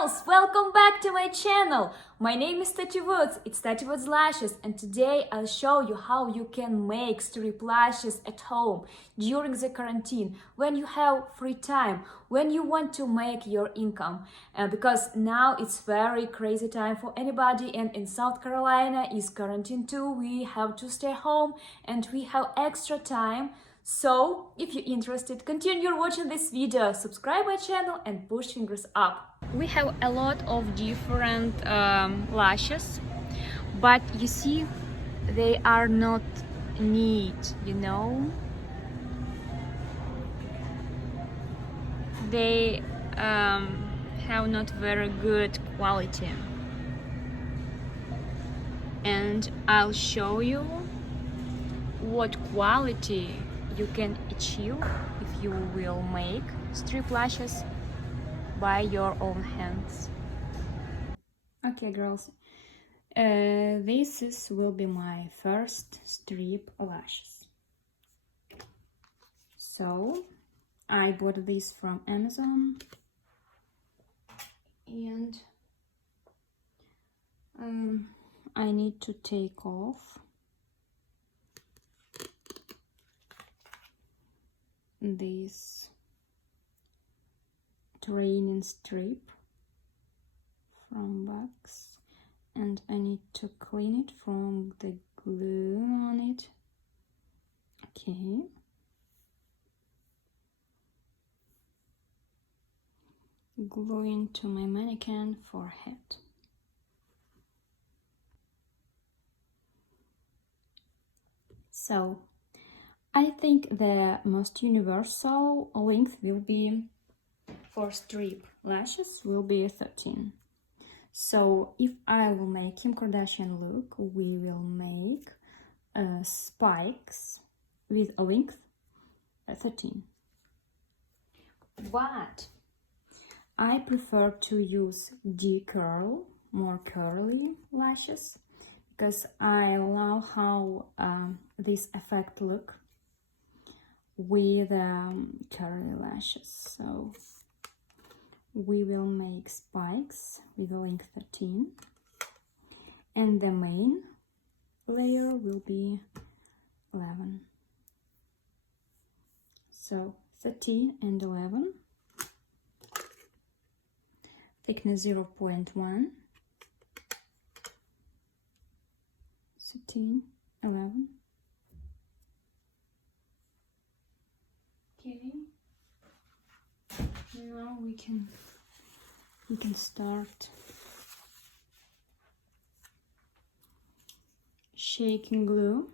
girls, welcome back to my channel. My name is Tati Woods, it's Tati Woods Lashes, and today I'll show you how you can make strip lashes at home during the quarantine, when you have free time, when you want to make your income. Because now it's very crazy time for anybody, and in South Carolina is quarantine too. We have to stay home and we have extra time. So, if you're interested, continue watching this video, subscribe my channel and push fingers up. We have a lot of different lashes, but you see, they are not neat, you know? They have not very good quality. And I'll show you what quality you can achieve if you will make strip lashes by your own hands. Okay, girls, will be my first strip lashes. So I bought this from Amazon, and I need to take off this training strip from box, and I need to clean it from the glue on it. Okay. Glue into my mannequin forehead. So I think the most universal length will be for strip lashes will be 13. So if I will make Kim Kardashian look, we will make spikes with a length 13. But I prefer to use D-curl, more curly lashes, because I love how this effect look with curly lashes. So we will make spikes with a length 13, and the main layer will be 11. So 13 and 11, thickness 0.1, 13, 11. Okay, now we can start shaking glue.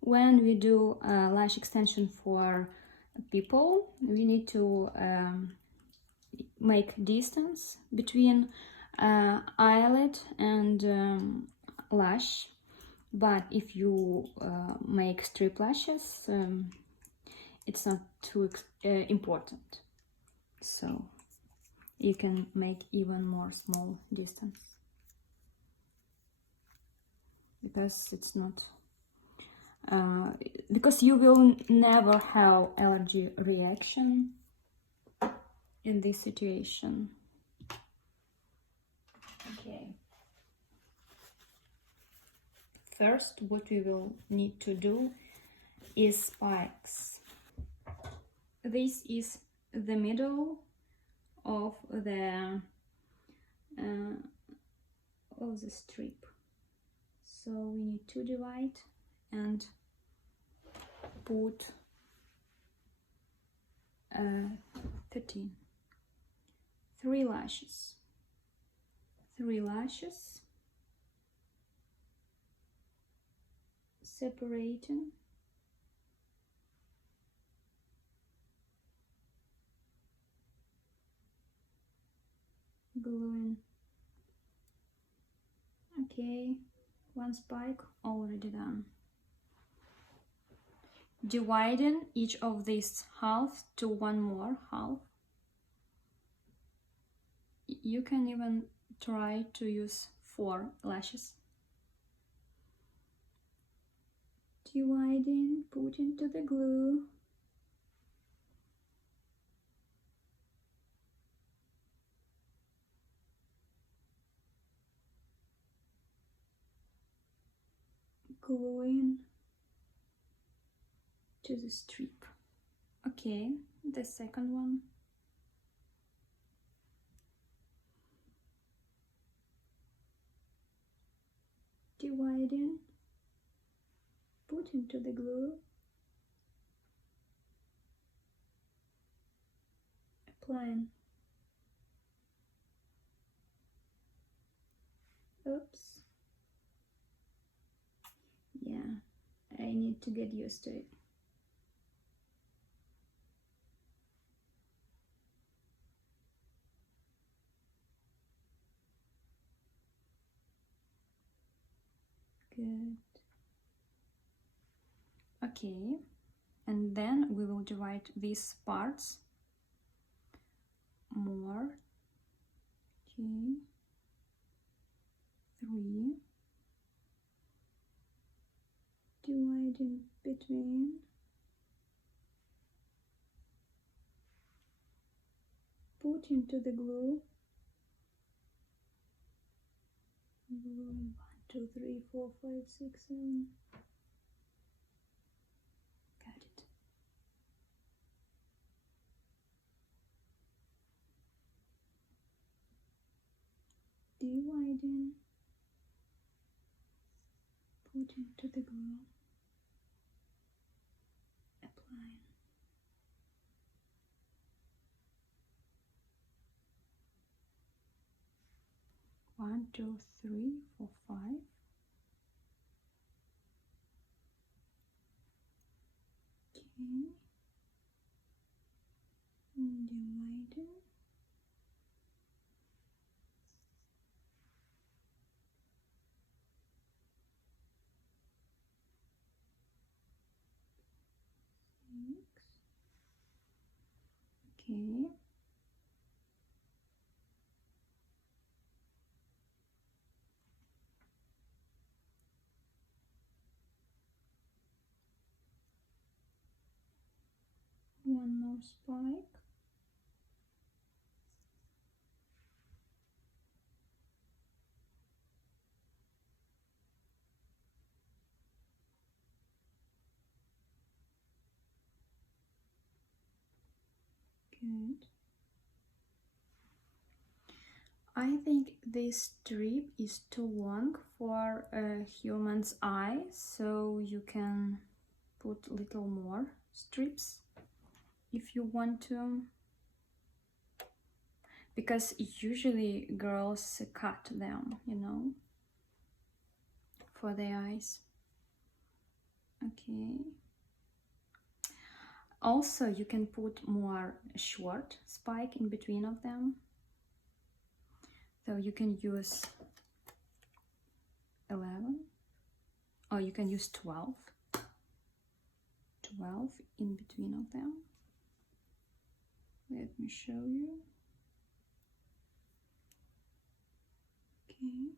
When we do lash extension for people, we need to make distance between eyelid and lash. But if you make strip lashes, it's not too important, so you can make even more small distance, because it's not because you will never have allergy reaction in this situation. Okay, first what we will need to do is spikes. This is the middle of the strip, so we need to divide and put 13. 3 lashes, separating, gluing. Okay, 1 spike already done. Dividing each of these halves to 1 more half. You can even try to use 4 lashes. Dividing, put into the glue. gluing to the strip. Okay, the second one. Dividing, put into the glue, applying. Oops. Yeah, I need to get used to it. Good. Okay, and then we will divide these parts more. Okay, 3. Dividing between. Put into the glue. Gluing 1, 2, 3, 4, 5, 6, 7. Got it. Dividing. Put into the glue. Applying. One, 2, 3, 4, 5. Okay. Dividing. Okay. One more spike. Good. I think this strip is too long for a human's eye, so you can put little more strips if you want to, because usually girls cut them, you know, for their eyes. Okay. Also, you can put more short spike in between of them. So you can use 11, or you can use 12 in between of them. Let me show you. Okay.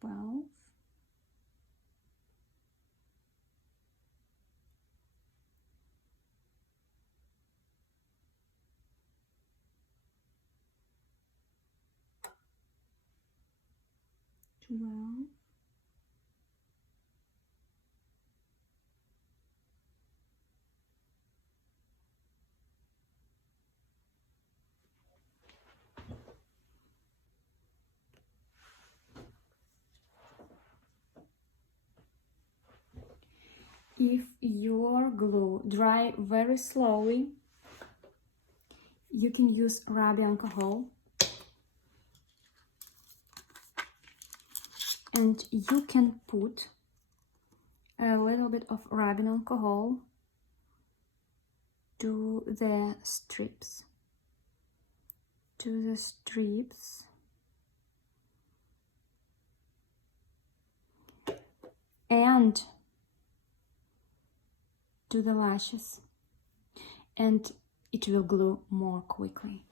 Twelve. Well, 'If your glue dry very slowly, you can use rubbing alcohol, and you can put a little bit of rubbing alcohol to the strips, and to the lashes, and it will glue more quickly.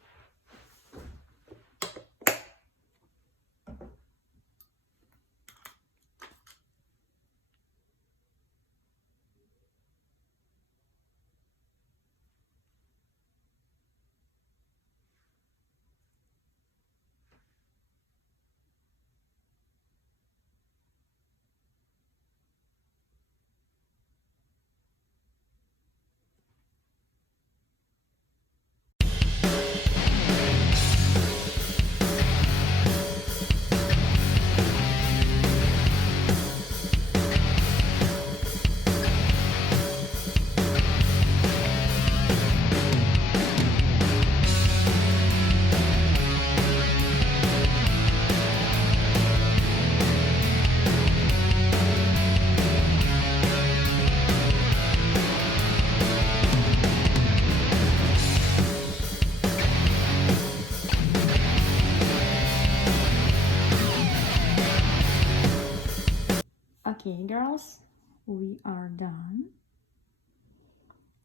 eyebrows, we are done.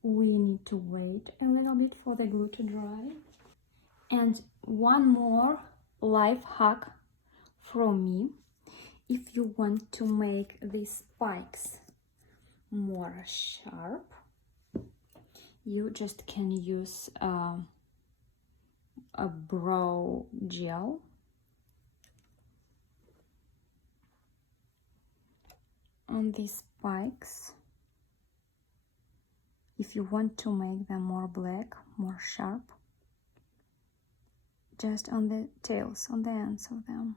We need to wait a little bit for the glue to dry. And one more life hack from me. If you want to make these spikes more sharp, you just can use a brow gel on these spikes. If you want to make them more black, more sharp, just on the tails, on the ends of them.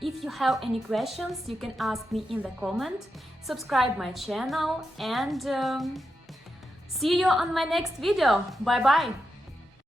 If you have any questions, you can ask me in the comment, subscribe my channel, and see you on my next video. Bye bye!